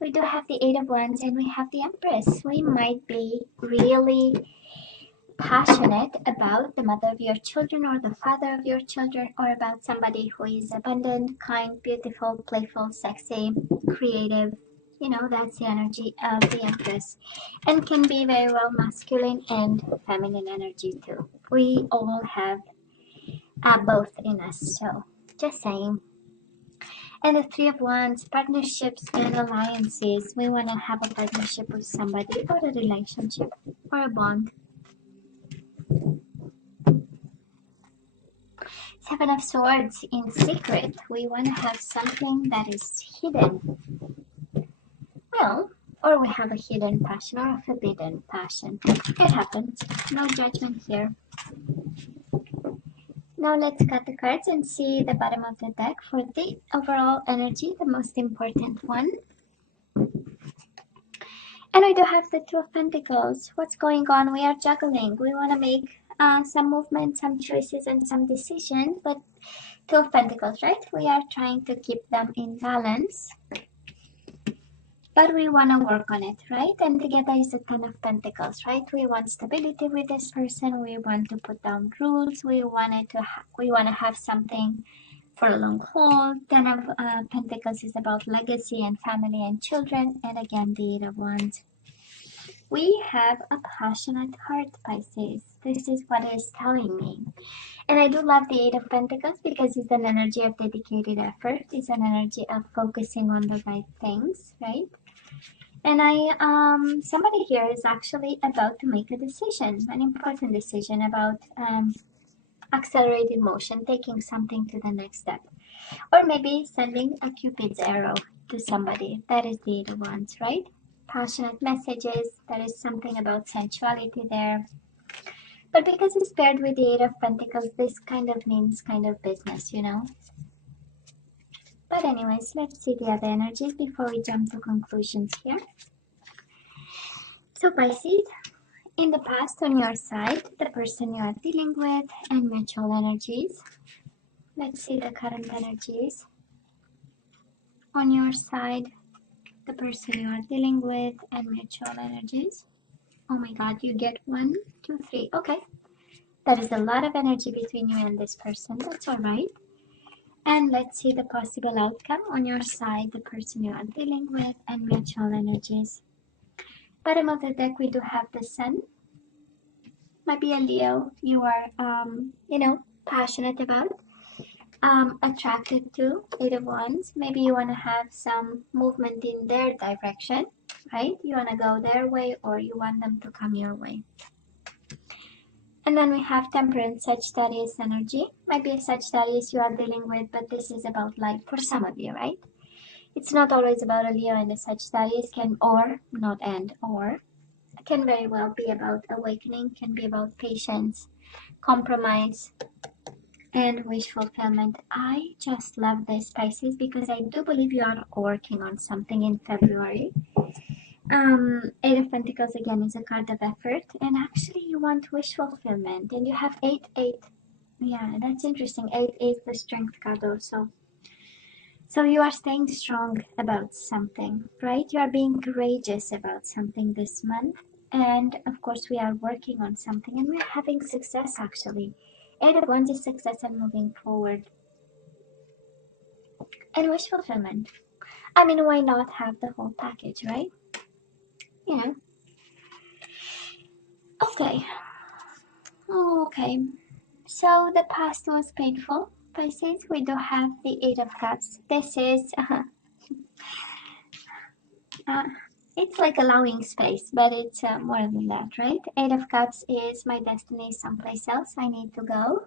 We do have the Eight of Wands and we have the Empress. We might be really passionate about the mother of your children or the father of your children, or about somebody who is abundant, kind, beautiful, playful, sexy, creative. You know, that's the energy of the Empress, and can be very well masculine and feminine energy too. We all have both in us, so just saying. And the Three of Wands, partnerships and alliances. We want to have a partnership with somebody, or a relationship, or a bond. Seven of Swords, in secret. We want to have something that is hidden. Well, or we have a hidden passion or a forbidden passion. It happens. No judgment here. Now let's cut the cards and see the bottom of the deck for the overall energy, the most important one. And we do have the Two of Pentacles. What's going on? We are juggling. We want to make some movement, some choices, and some decisions. But Two of Pentacles, right? We are trying to keep them in balance. But we want to work on it, right? And together is the Ten of Pentacles, right? We want stability with this person. We want to put down rules. We want to have something for a long haul. Ten of Pentacles is about legacy and family and children. And again, the Eight of Wands. We have a passionate heart, Pisces. This is what it is telling me. And I do love the Eight of Pentacles because it's an energy of dedicated effort. It's an energy of focusing on the right things, right? And somebody here is actually about to make a decision, an important decision about accelerated motion, taking something to the next step. Or maybe sending a Cupid's arrow to somebody. That is the Eight of Wands, right? Passionate messages. There is something about sensuality there. But because it's paired with the Eight of Pentacles, this kind of means kind of business, you know. But anyways, let's see the other energies before we jump to conclusions here. So Pisces, in the past on your side, the person you are dealing with and mutual energies. Let's see the current energies. On your side, the person you are dealing with and mutual energies. Oh my god, you get 1, 2, 3. Okay. That is a lot of energy between you and this person. That's alright. And let's see the possible outcome on your side, the person you are dealing with, and mutual energies. Bottom of the deck, we do have the Sun. Might be a Leo you are, passionate about, attracted to, Eight of Wands. Maybe you want to have some movement in their direction, right? You want to go their way, or you want them to come your way. And then we have Temperance, Sagittarius energy. Might be a Sagittarius you are dealing with, but this is about life for some of you, right? It's not always about a Leo and a Sagittarius, can very well be about awakening, can be about patience, compromise, and wish fulfillment. I just love this, Pisces, because I do believe you are working on something in February. Eight of Pentacles again is a card of effort, and actually you want wish fulfillment, and you have 8, 8. Yeah, that's interesting. 8 is the Strength card also. So you are staying strong about something, right? You are being courageous about something this month, and of course we are working on something, and we're having success actually. Eight of Wands is success and moving forward. And wish fulfillment. I mean, why not have the whole package, right? Yeah. Okay. Okay. So the past was painful, Pisces. We do have the Eight of Cups. This is it's like allowing space, but it's more than that, right? Eight of Cups is my destiny is someplace else. I need to go.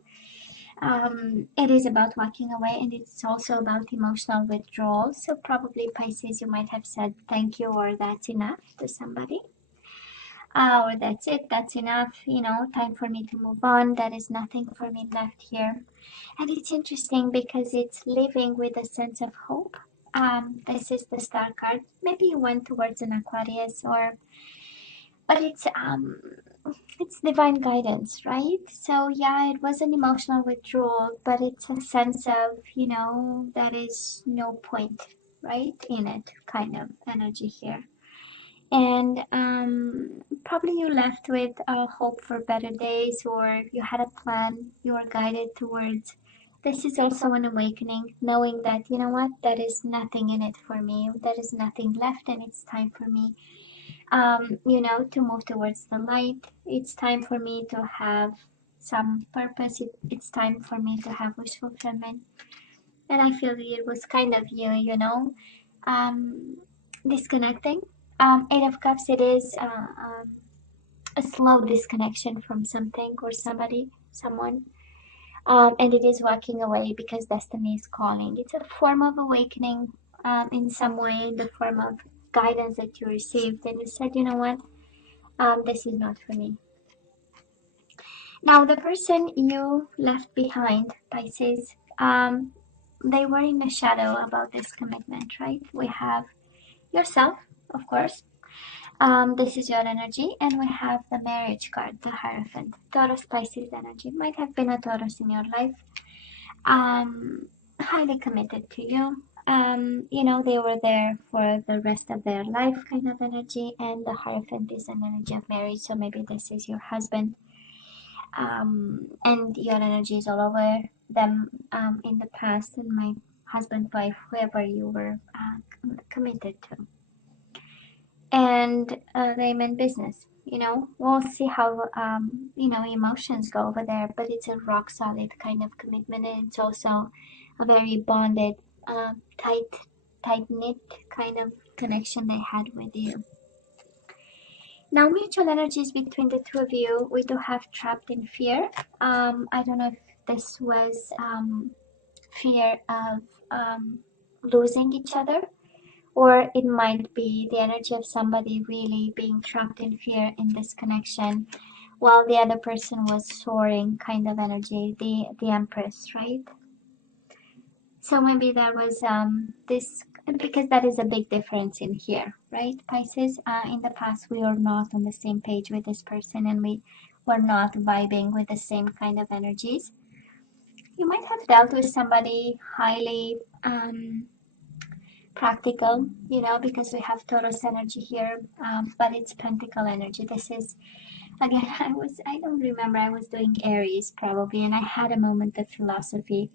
It is about walking away, and it's also about emotional withdrawal. So probably, Pisces, you might have said thank you or that's enough to somebody. Or that's it, that's enough, time for me to move on. There is nothing for me left here. And it's interesting because it's living with a sense of hope. This is the Star card. Maybe you went towards an Aquarius, but it's divine guidance, right? So yeah, it was an emotional withdrawal, but it's a sense of, there is no point. right? In it, kind of energy here. And probably you left with a hope for better days, or you had a plan you were guided towards. This is also an awakening, knowing that, you know what, there is nothing in it for me, there is nothing left, and it's time for me, to move towards the light. It's time for me to have some purpose. It's time for me to have wish fulfillment. And I feel it was kind of um, disconnecting. Eight of Cups, it is a slow disconnection from something or somebody, someone. And it is walking away because destiny is calling. It's a form of awakening in some way, in the form of guidance that you received. And you said, you know what, this is not for me. Now, the person you left behind, Pisces, they were in the shadow about this commitment, right? We have yourself, of course. This is your energy, and we have the marriage card, the Hierophant. Taurus, Pisces energy. Might have been a Taurus in your life. Highly committed to you. They were there for the rest of their life, kind of energy. And the Hierophant is an energy of marriage, so maybe this is your husband. And your energy is all over them in the past, and my husband, wife, whoever you were committed to. And they meant business. We'll see how emotions go over there, but it's a rock solid kind of commitment, and it's also a very bonded, tight knit kind of connection they had with you. Now, mutual energies between the two of you, we do have trapped in fear. I don't know if this was fear of losing each other, or it might be the energy of somebody really being trapped in fear in this connection, while the other person was soaring kind of energy, the Empress, right? So maybe that was this, because that is a big difference in here, right, Pisces? In the past, we were not on the same page with this person, and we were not vibing with the same kind of energies. You might have dealt with somebody highly practical, because we have Taurus energy here, but it's Pentacle energy. This is, again, I don't remember, I was doing Aries probably, and I had a moment of philosophy.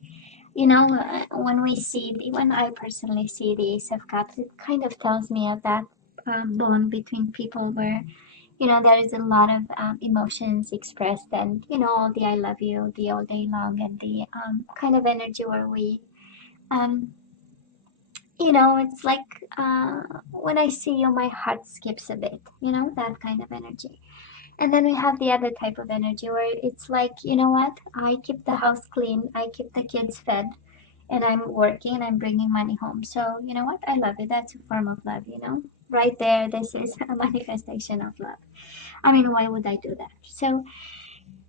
When I personally see the Ace of Cups, it kind of tells me of that bond between people where, there is a lot of emotions expressed, and, all the I love you, the all day long, and the kind of energy where we, it's like when I see you, my heart skips a bit, that kind of energy. And then we have the other type of energy where it's like, you know what, I keep the house clean, I keep the kids fed, and I'm working and I'm bringing money home. So, you know what? I love it. That's a form of love, Right there, this is a manifestation of love. I mean, why would I do that? So,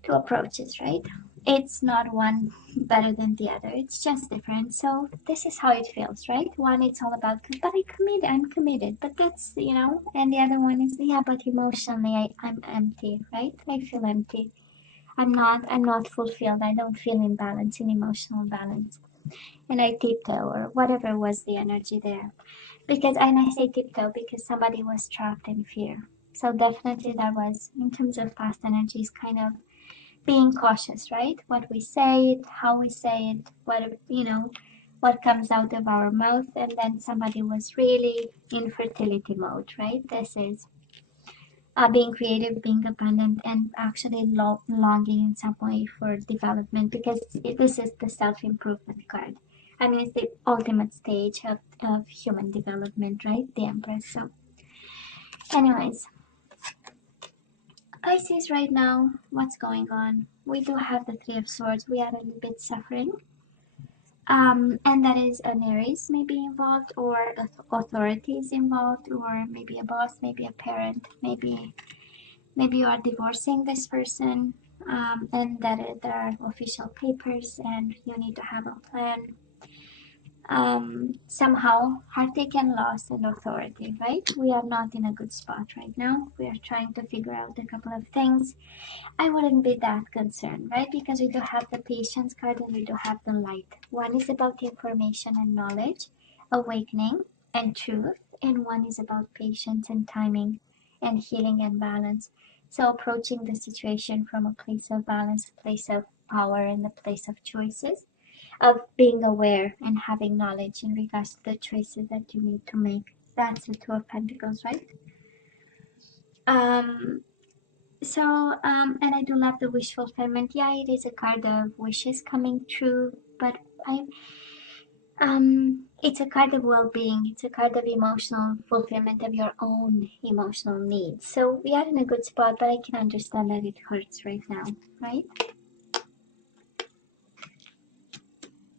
two approaches, right? It's not one better than the other. It's just different. So, this is how it feels, right? One, it's all about, but I'm committed. But that's, and the other one is, yeah, but emotionally, I'm empty, right? I feel empty. I'm not fulfilled. I don't feel in balance, in emotional balance. And I tiptoe, or whatever was the energy there. And I say tiptoe because somebody was trapped in fear. So definitely that was, in terms of past energies, kind of being cautious, right? What we say it, how we say it, what comes out of our mouth. And then somebody was really in fertility mode, right? This is being creative, being abundant, and actually longing in some way for development, because this is the self-improvement card. I mean, it's the ultimate stage of human development, right? The Empress. So, anyways, Pisces right now, what's going on? We do have the Three of Swords. We are a little bit suffering. And that is an Aries maybe involved, or authorities involved, or maybe a boss, maybe a parent, maybe you are divorcing this person, and that there are official papers and you need to have a plan. Somehow heartache and loss and authority, right? We are not in a good spot right now. We are trying to figure out a couple of things. I wouldn't be that concerned, right? Because we do have the patience card and we do have the light. One is about information and knowledge. awakening and truth, and one is about patience and timing and healing and balance. So approaching the situation from a place of balance, a place of power, and a place of choices, of being aware and having knowledge in regards to the choices that you need to make. That's the Two of Pentacles, right? And I do love the wish fulfillment. Yeah, it is a card of wishes coming true, but it's a card of well-being. It's a card of emotional fulfillment of your own emotional needs. So we are in a good spot, but I can understand that it hurts right now, right?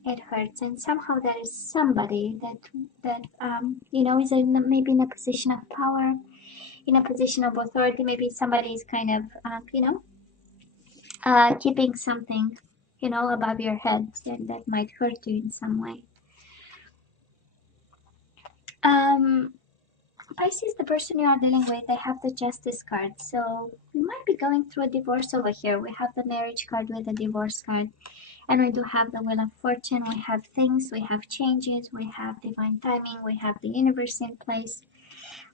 It hurts, and somehow there is somebody that is maybe in a position of power, in a position of authority. Maybe somebody is kind of keeping something above your head, and that might hurt you in some way. Pisces, the person you are dealing with, they have the Justice card, so we might be going through a divorce over here. We have the Marriage card with the Divorce card, and we do have the Wheel of Fortune. We have things, we have changes, we have divine timing, we have the universe in place.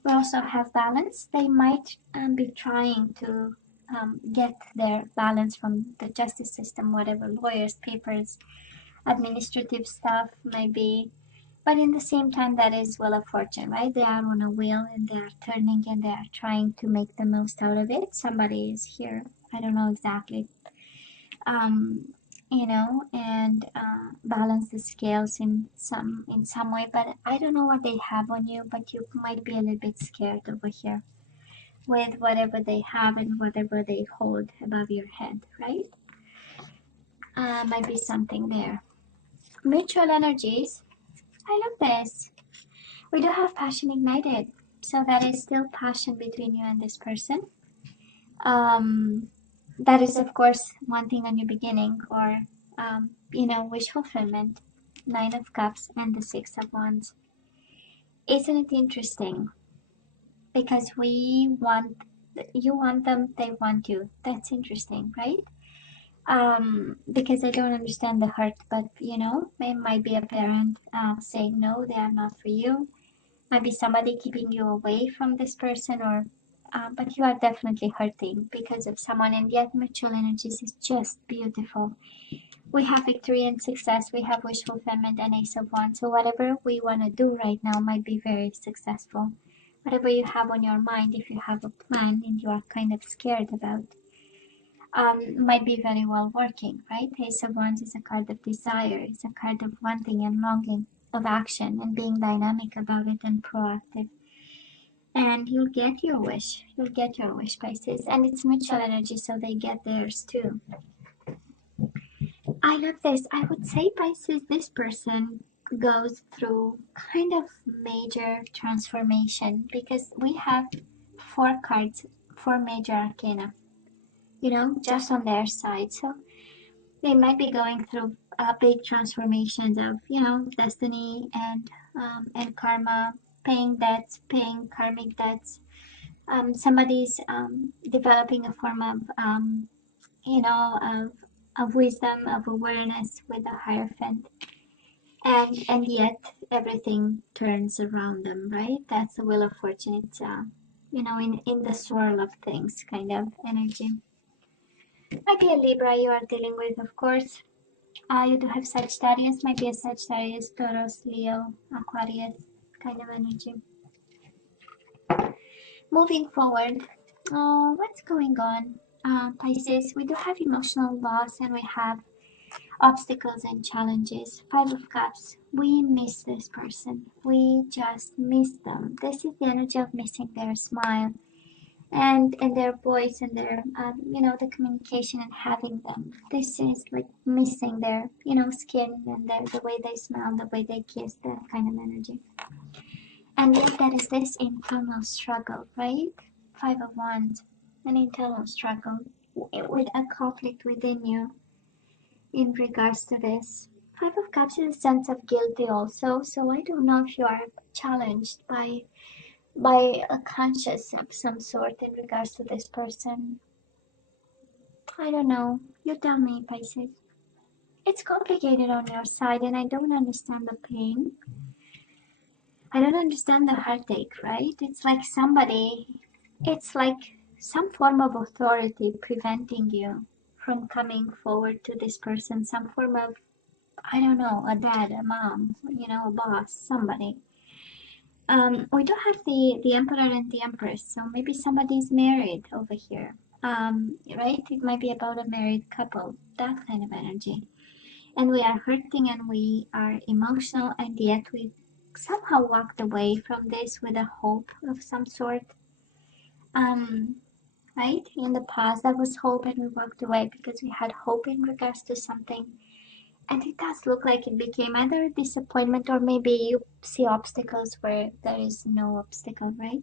We also have balance. They might be trying to get their balance from the justice system, whatever, lawyers, papers, administrative stuff might be. But in the same time, that is Wheel of Fortune, right? They are on a wheel and they are turning and they are trying to make the most out of it. Somebody is here, I don't know exactly, and balance the scales in some way. But I don't know what they have on you, but you might be a little bit scared over here with whatever they have and whatever they hold above your head, right? Might be something there. Mutual energies. I love this. We do have passion ignited, so that is still passion between you and this person. That is, of course, one thing on your beginning, or wish fulfillment. 9 of Cups and the 6 of Wands. Isn't it interesting? Because you want them, they want you. That's interesting, right? Because I don't understand the hurt, but it might be a parent saying no, they are not for you. Might be somebody keeping you away from this person, or but you are definitely hurting because of someone, and yet mutual energies is just beautiful. We have victory and success, we have wish fulfillment and Ace of Wands. So whatever we want to do right now might be very successful. Whatever you have on your mind, if you have a plan and you are kind of scared about, might be very well working, right? Ace of Wands is a card of desire, it's a card of wanting and longing, of action and being dynamic about it and proactive. And you'll get your wish. You'll get your wish, Pisces. And it's mutual energy, so they get theirs too. I love this. I would say, Pisces, this person goes through kind of major transformation, because we have 4 cards, 4 major arcana, just on their side. So they might be going through big transformations of, destiny and karma, paying debts, paying karmic debts. Somebody's developing a form of, of wisdom, of awareness with a Hierophant, and yet everything turns around them, right? That's the Wheel of Fortune. It's in the swirl of things kind of energy. Might be a Libra you are dealing with, of course. You do have Sagittarius, might be a Sagittarius, Taurus, Leo, Aquarius kind of energy. Moving forward, what's going on? Pisces, we do have emotional loss and we have obstacles and challenges. 5 of Cups, we miss this person. We just miss them. This is the energy of missing their smile and their voice and their, the communication and having them. This is like missing their, skin and the way they smell, the way they kiss, that kind of energy. And yet that is this internal struggle, right? 5 of Wands, an internal struggle with a conflict within you in regards to this. 5 of Cups is a sense of guilty also, so I don't know if you are challenged by a conscience of some sort in regards to this person. I don't know. You tell me, Pisces. It's complicated on your side and I don't understand the pain. I don't understand the heartache, right? It's like somebody, it's like some form of authority preventing you from coming forward to this person, some form of, I don't know, a dad, a mom, you know, a boss, somebody. We do have the Emperor and the Empress, so maybe somebody's married over here. Right? It might be about a married couple, that kind of energy. And we are hurting and we are emotional, and yet we somehow walked away from this with a hope of some sort. Right? In the past, that was hope, and we walked away because we had hope in regards to something. And it does look like it became either a disappointment, or maybe you see obstacles where there is no obstacle, right?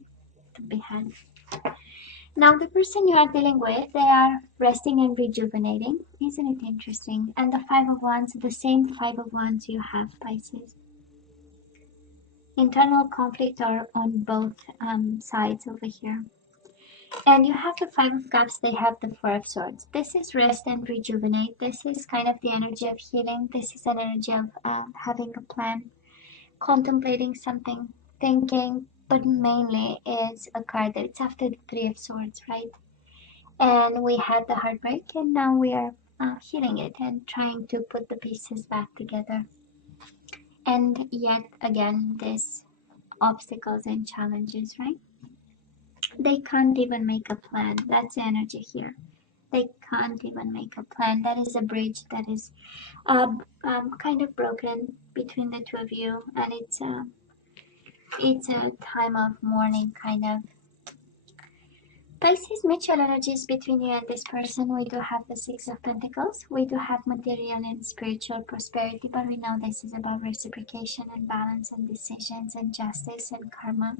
To be had. Now, the person you are dealing with, they are resting and rejuvenating. Isn't it interesting? And the Five of Wands, the same Five of Wands you have, Pisces. Internal conflict are on both sides over here. And you have the Five of Cups, they have the Four of Swords. This is rest and rejuvenate. This is kind of the energy of healing. This is an energy of having a plan, contemplating something, thinking, but mainly is a card that it's after the Three of Swords, right? And we had the heartbreak, and now we are healing it and trying to put the pieces back together. And yet again, these obstacles and challenges, right? They can't even make a plan. That's the energy here. They can't even make a plan. That is a bridge that is kind of broken between the two of you, and it's a time of mourning, kind of. Pisces, mutual energies between you and this person. We do have the Six of Pentacles. We do have material and spiritual prosperity, but we know this is about reciprocation and balance and decisions and justice and karma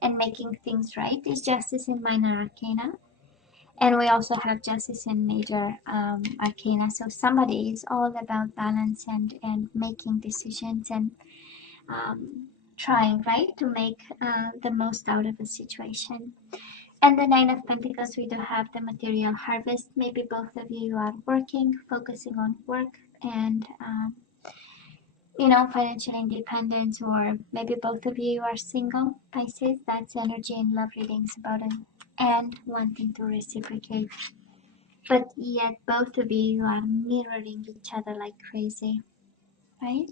and making things right. Is justice in minor arcana. And we also have justice in major arcana. So somebody is all about balance and making decisions and trying, right, to make the most out of a situation. And the Nine of Pentacles, we do have the material harvest. Maybe both of you are working, focusing on work and, you know, financial independence, or maybe both of you are single, Pisces. That's energy in love readings about it, and wanting to reciprocate. But yet both of you are mirroring each other like crazy, right?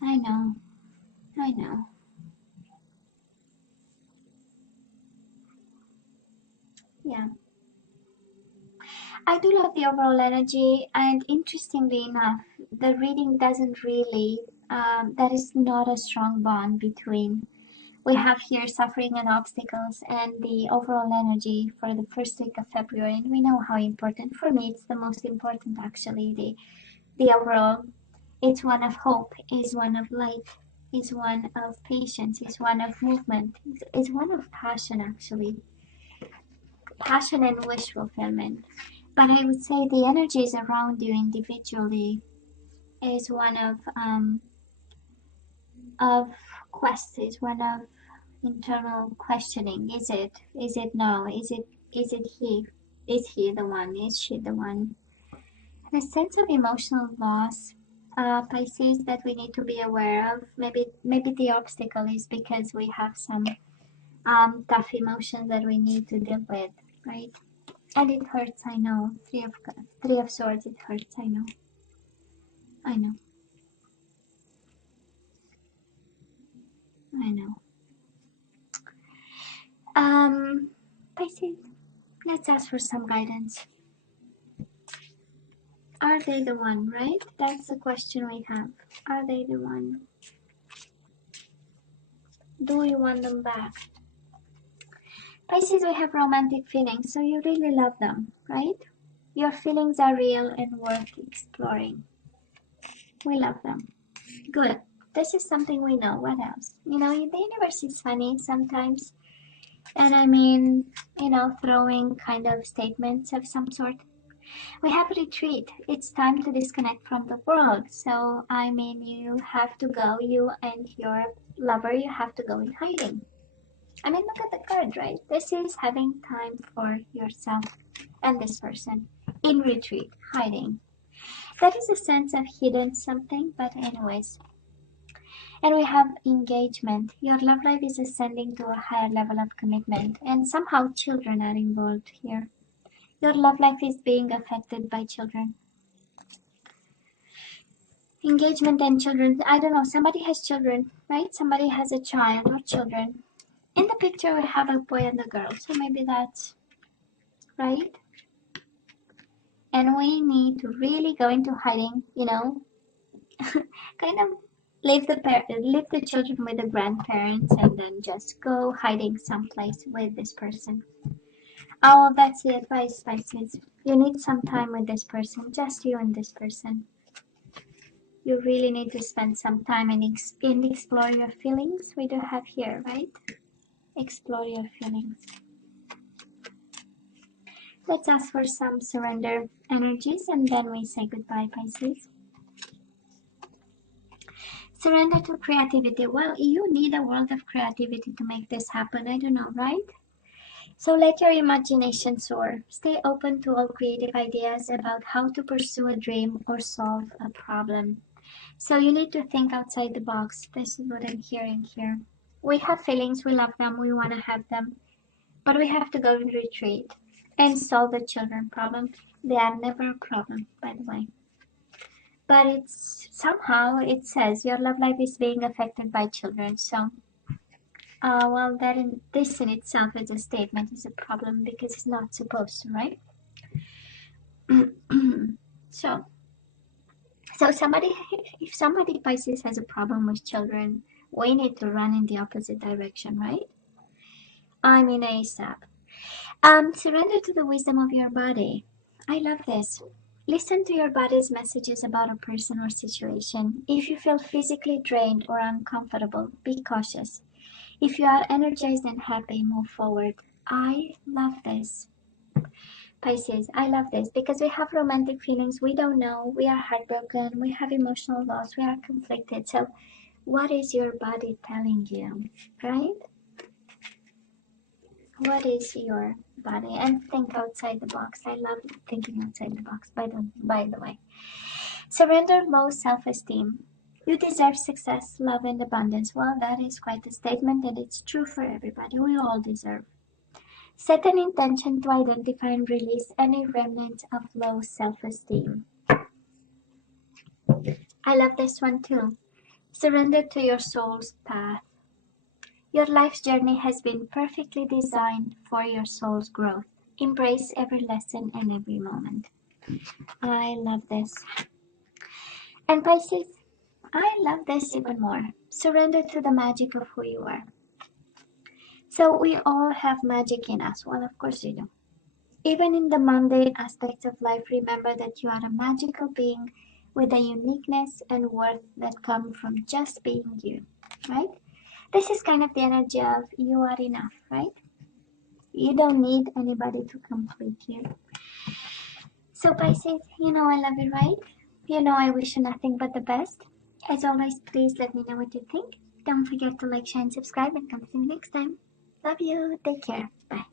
I know, I know. Yeah. I do love the overall energy, and interestingly enough, the reading doesn't really, that is not a strong bond between, we have here suffering and obstacles and the overall energy for the first week of February, and we know how important, for me it's the most important actually, the overall, it's one of hope, is one of light, is one of patience, is one of movement, is one of passion actually, passion and wish fulfillment. But I would say the energies around you individually is one of quest, is one of internal questioning. Is it no? Is it he? Is he the one? Is she the one? And a sense of emotional loss, Pisces, that we need to be aware of. Maybe the obstacle is because we have some tough emotions that we need to deal with, right? And it hurts, I know. Three of Swords, it hurts, I know. I know. I know. Pisces, let's ask for some guidance. Are they the one, right? That's the question we have. Are they the one? Do we want them back? Pisces, we have romantic feelings, so you really love them, right? Your feelings are real and worth exploring. We love them. Good. This is something we know. What else? You know, the universe is funny sometimes. And I mean, you know, throwing kind of statements of some sort. We have a retreat. It's time to disconnect from the world. So, I mean, you have to go, you and your lover, you have to go in hiding. I mean, look at the card, right? This is having time for yourself and this person in retreat, hiding. That is a sense of hidden something, but anyways. And we have engagement. Your love life is ascending to a higher level of commitment, and somehow children are involved here. Your love life is being affected by children. Engagement and children. I don't know, somebody has children, right? Somebody has a child or children. In the picture we have a boy and a girl, so maybe that's right. And we need to really go into hiding, you know, kind of leave the children with the grandparents and then just go hiding someplace with this person. Oh, that's the advice, Pisces. You need some time with this person, just you and this person. You really need to spend some time in explore your feelings. We do have here, right? Explore your feelings. Let's ask for some surrender energies and then we say goodbye, Pisces. Surrender to creativity. Well, you need a world of creativity to make this happen. I don't know, right? So let your imagination soar. Stay open to all creative ideas about how to pursue a dream or solve a problem. So you need to think outside the box. This is what I'm hearing here. We have feelings, we love them, we want to have them, but we have to go and retreat and solve the children problem. They are never a problem, by the way. But it's somehow it says your love life is being affected by children. So, well, this in itself as a statement is a problem because it's not supposed to, right? So somebody, if somebody Pisces has a problem with children, we need to run in the opposite direction, right? I mean ASAP. Surrender to the wisdom of your body. I love this. Listen to your body's messages about a person or situation. If you feel physically drained or uncomfortable, be cautious. If you are energized and happy, move forward. I love this. Pisces, I love this because we have romantic feelings. We don't know. We are heartbroken. We have emotional loss. We are conflicted. So what is your body telling you, right? What is your body? And think outside the box. I love thinking outside the box, by the way. Surrender low self-esteem. You deserve success, love, and abundance. Well, that is quite a statement, and it's true for everybody. We all deserve. Set an intention to identify and release any remnants of low self-esteem. I love this one too. Surrender to your soul's path. Your life's journey has been perfectly designed for your soul's growth. Embrace every lesson and every moment. I love this. And Pisces, I love this even more. Surrender to the magic of who you are. So we all have magic in us. Well, of course you do. Even in the mundane aspects of life, remember that you are a magical being with a uniqueness and worth that come from just being you, right? This is kind of the energy of you are enough, right? You don't need anybody to complete you. So Pisces, you know I love you, right? You know I wish you nothing but the best. As always, please let me know what you think. Don't forget to like, share, and subscribe, and come see me next time. Love you. Take care. Bye.